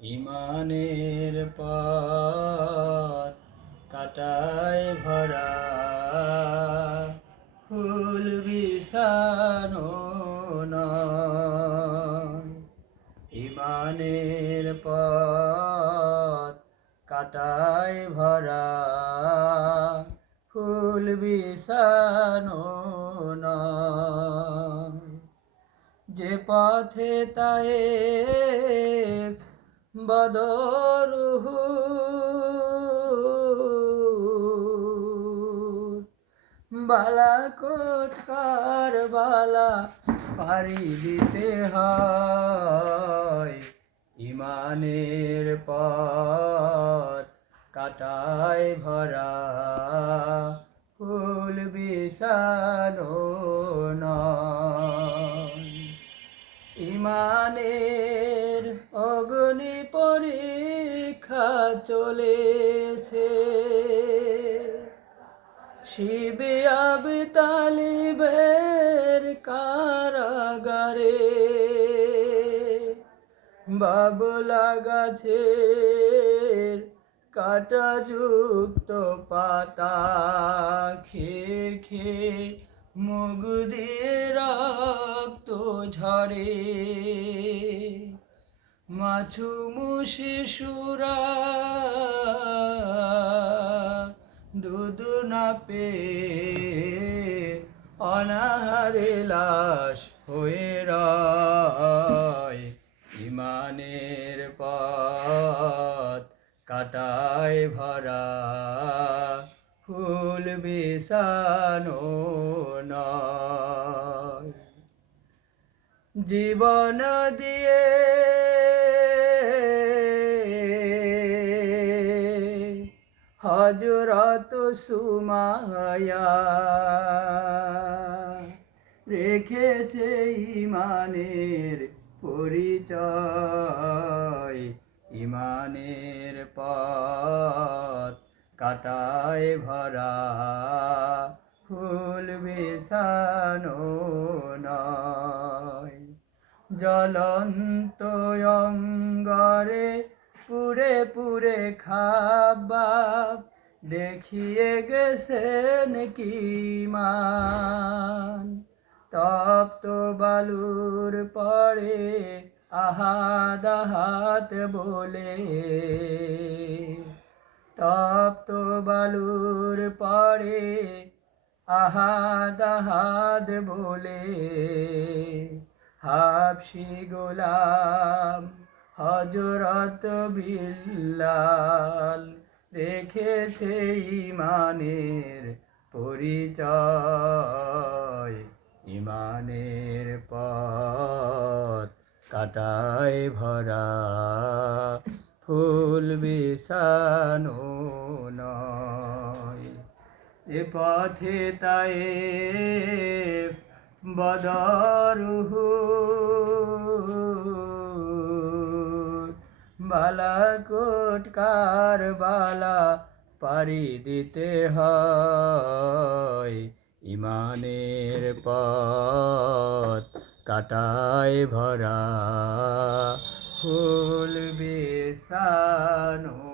ইমানের পথ কাটায় ভরা, ফুল বিছানো নয়। ইমানের পথ কাটায় ভরা, ফুল বিছানো নয়। যে পথে তায়েফ বদর উহুদ, বালাকোট কারবালা পাড়ি দিতে হয়। ইমানের পথ কাটায় ভরা, ফুল বিছানো নয়। ইমানের অগ্নি পরীক্ষা চলেছে, শিবে আবি তালিবের কারাগারে। বাবলা গাছের কাঁটাযুক্ত পাতা খেয়ে খেয়ে মুখ দিয়ে রক্ত ঝরে। মাছুম শিশুরা দুধ না পেয়ে অনাহারে লাশ হয়ে রয়। ইমানের পথ কাটায় ভরা, ফুল বিছানো নয়। জীবন দিয়ে হযরত সুমাইয়া রেখেছে ইমানের পরিচয়। ইমানের পথ কাটায় ভরা, ফুল বিছানো নয়। জ্বলন্ত অঙ্গারে পুড়ে পুড়ে খাবাব দেখিয়ে গেছেন কিমান। তপ্ত বালুর পরে আহাদ আহাদ বলে, তপ্ত বালুর পরে আহাদ আহাদ বলে। হাবশি গোলাম হযরত বিল্লাল রেখেছে ইমানের পরিচয়। ইমানের পথ কাটায় ভরা, ফুল বিছানো নয়। এ পথে তায়েফ বদর উহুদ, বালাকোট কারবালা পাড়ি দিতে হয়। ইমানের পথ কাটায় ভরা, ফুল বিছানো